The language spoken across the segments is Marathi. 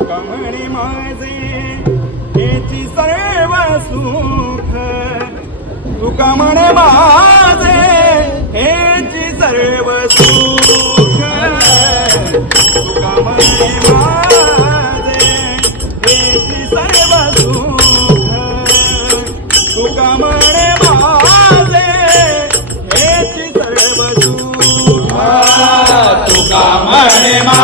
कमळे माझे याची सर्व सुख. तू कमळे माझे याची सर्व सुख. तू कमळे माझे याची सर्व सुख. तू कमळे तुका म्हणे मा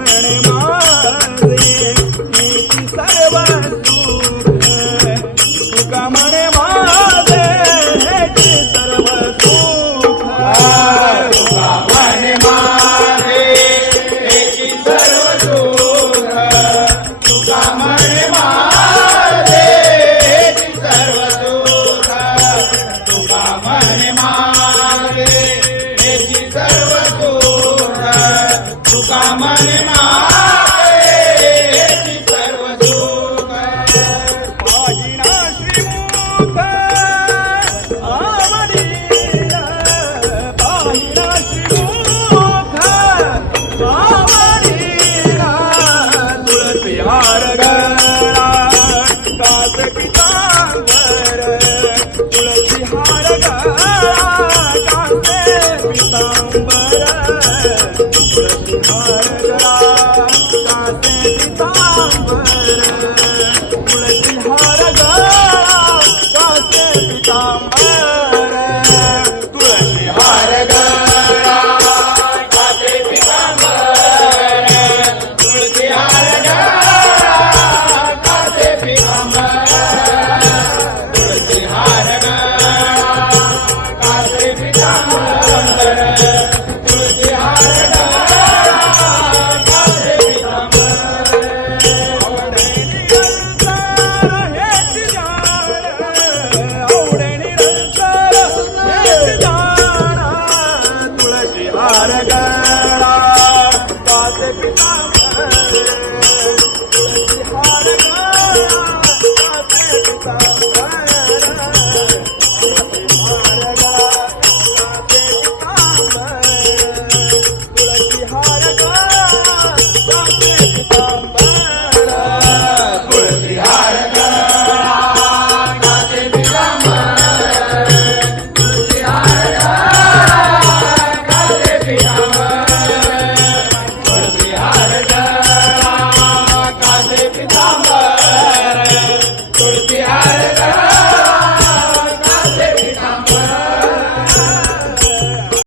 மணமா கொடுத்து